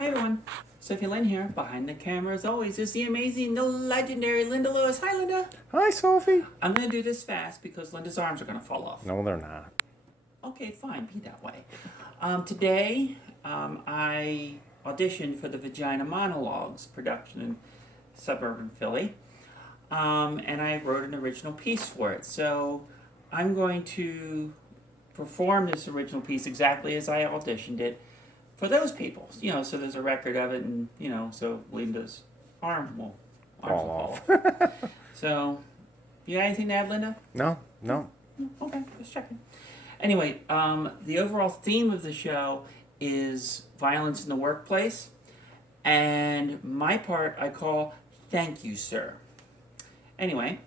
Hi everyone, Sophie Lynn here. Behind the camera, as always, is the amazing, the legendary Linda Lewis. Hi, Linda. Hi, Sophie. I'm going to do this fast because Linda's arms are going to fall off. No, they're not. Okay, fine, be that way. Today, I auditioned for the Vagina Monologues production in suburban Philly, and I wrote an original piece for it. So I'm going to perform this original piece exactly as I auditioned it for those people. So there's a record of it, and so Linda's arms will Fall off. So, you got anything to add, Linda? No. Okay, just checking. Anyway, the overall theme of the show is violence in the workplace, and my part I call "Thank You, Sir." Anyway.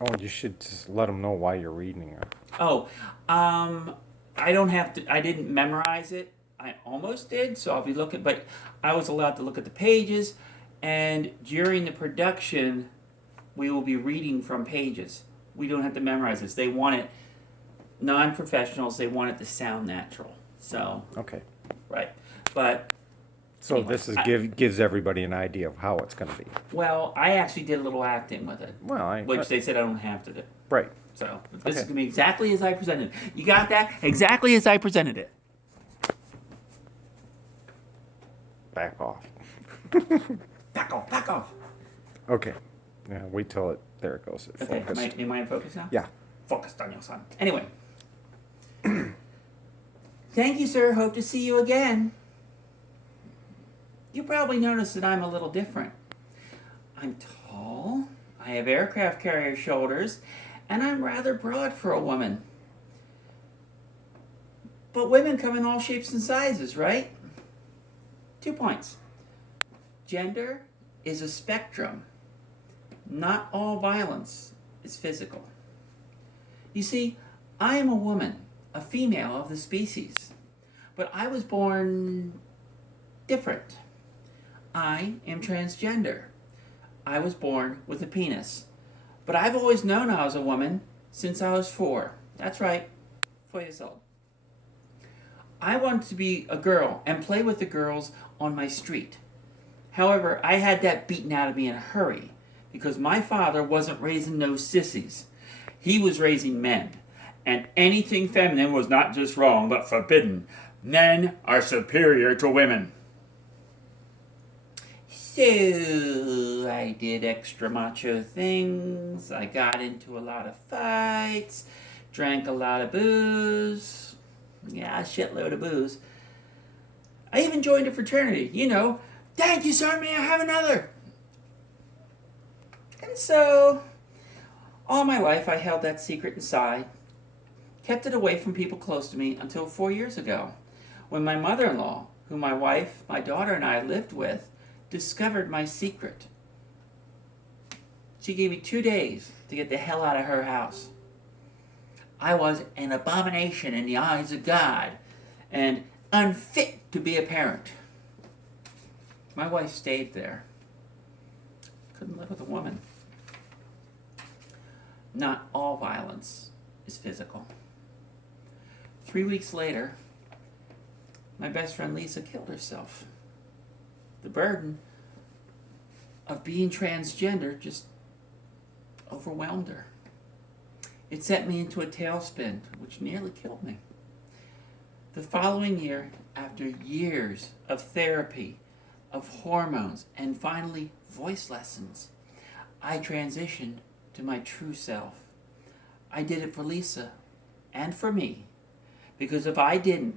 Oh, you should just let them know why you're reading it. Oh, I don't have to. I didn't memorize it. I almost did, so I'll be looking. But I was allowed to look at the pages, and during the production, we will be reading from pages. We don't have to memorize this. They want it non-professionals. They want it to sound natural. So Okay. right, but So anyway, this gives everybody an idea of how it's going to be. well, I actually did a little acting with it, Well, which they said I don't have to do. right. So this is Okay. gonna be exactly as I presented it. You got that? Exactly as I presented it. Back off. Back off, back off. Okay. Yeah. Wait till it. There it goes. It Okay, focused. am I in focus now? Yeah. Focused on your son. Anyway. Thank you, sir. Hope to see you again. You probably noticed that I'm a little different. I'm tall, I have aircraft carrier shoulders, and I'm rather broad for a woman. But women come in all shapes and sizes, right? 2 points. Gender is a spectrum. Not all violence is physical. You see, I am a woman, a female of the species, but I was born different. I am transgender. I was born with a penis, but I've always known I was a woman since I was 4. That's right, 4 years old. I wanted to be a girl and play with the girls on my street. However, I had that beaten out of me in a hurry because my father wasn't raising no sissies. He was raising men, and anything feminine was not just wrong but forbidden. Men are superior to women. So I did extra macho things. I got into a lot of fights, drank a lot of booze. Yeah, a shitload of booze. I even joined a fraternity. Thank you, sir, may I have another? And so, all my life I held that secret inside, kept it away from people close to me until 4 years ago, when my mother-in-law, who my wife, my daughter, and I lived with, discovered my secret. She gave me 2 days to get the hell out of her house. I was an abomination in the eyes of God and unfit to be a parent. My wife stayed there. Couldn't live with a woman. Not all violence is physical. 3 weeks later, my best friend Lisa killed herself. The burden of being transgender just overwhelmed her. It sent me into a tailspin, which nearly killed me. The following year, after years of therapy, of hormones, and finally voice lessons, I transitioned to my true self. I did it for Lisa and for me, because if I didn't,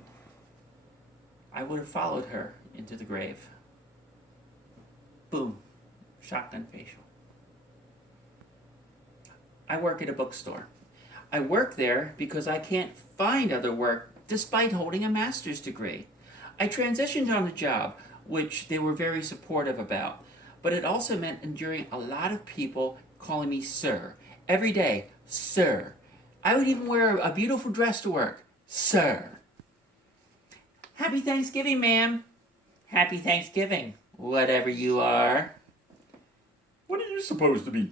I would have followed her into the grave. Boom. Shotgun facial. I work at a bookstore. I work there because I can't find other work despite holding a master's degree. I transitioned on the job, which they were very supportive about, but it also meant enduring a lot of people calling me sir. Every day, sir. I would even wear a beautiful dress to work. Sir. Happy Thanksgiving, ma'am. Happy Thanksgiving, whatever you are. What are you supposed to be?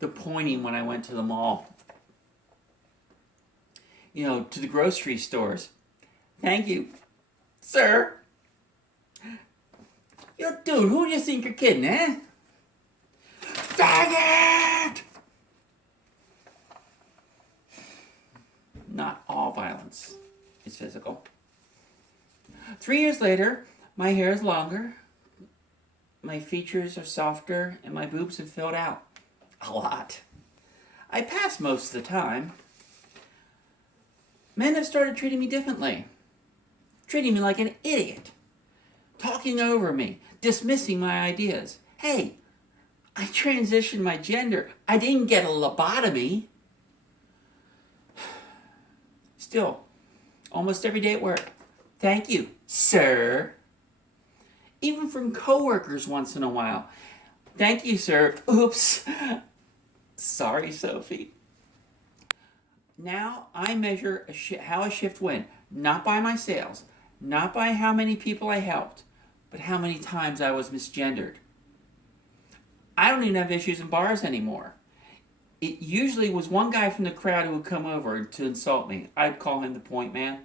The pointing when I went to the mall. To the grocery stores. Thank you. Sir? Yo, dude, who do you think you're kidding, eh? Dang it! Not all violence is physical. 3 years later, my hair is longer, my features are softer, and my boobs have filled out. A lot. I pass most of the time. Men have started treating me differently. Treating me like an idiot. Talking over me. Dismissing my ideas. Hey, I transitioned my gender. I didn't get a lobotomy. Still, almost every day at work. Thank you, sir. Even from coworkers once in a while. Thank you, sir. Oops. Sorry, Sophie. Now I measure how a shift went, not by my sales, not by how many people I helped, but how many times I was misgendered. I don't even have issues in bars anymore. It usually was one guy from the crowd who would come over to insult me. I'd call him the point man.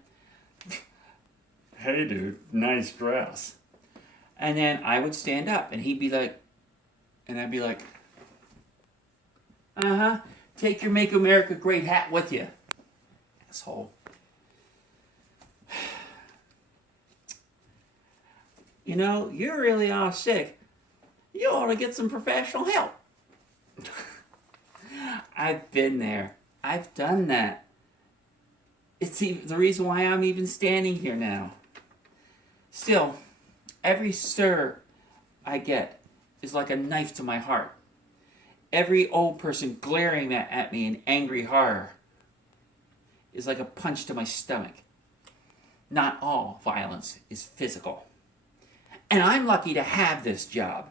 Hey dude, nice dress. And then I would stand up and he'd be like, and I'd be like, uh-huh, take your Make America Great hat with you. Asshole. You know, you're really off sick. You ought to get some professional help. I've been there. I've done that. It's the reason why I'm even standing here now. Still, every sir I get is like a knife to my heart. Every old person glaring at me in angry horror is like a punch to my stomach. Not all violence is physical. And I'm lucky to have this job.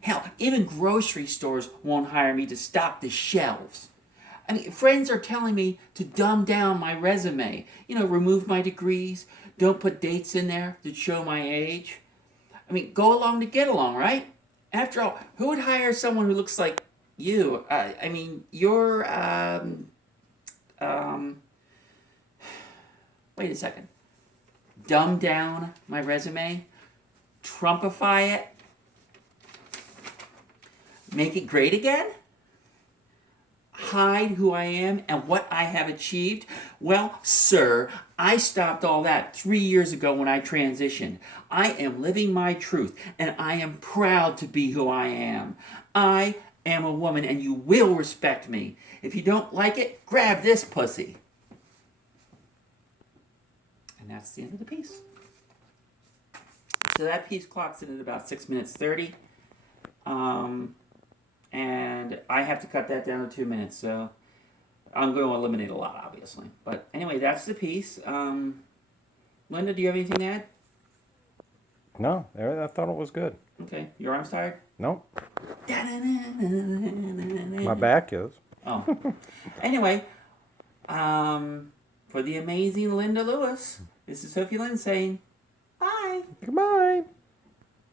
Hell, even grocery stores won't hire me to stock the shelves. I mean, friends are telling me to dumb down my resume. You know, remove my degrees. Don't put dates in there that show my age. I mean, go along to get along, right? After all, who would hire someone who looks like you? I mean, you're, wait a second. Dumb down my resume? Trumpify it? Make it great again? Hide who I am and what I have achieved? Well, sir, I stopped all that 3 years ago when I transitioned. I am living my truth, and I am proud to be who I am. I am a woman, and you will respect me. If you don't like it, grab this pussy. And that's the end of the piece. So that piece clocks in at about 6 minutes 30. And I have to cut that down to 2 minutes, so I'm going to eliminate a lot, obviously. But anyway, that's the piece. Linda, do you have anything to add? No, I thought it was good. Okay. Your arm's tired? Nope. My back is. Oh. Anyway, for the amazing Linda Lewis, this is Sophie Lynn saying, bye. Goodbye.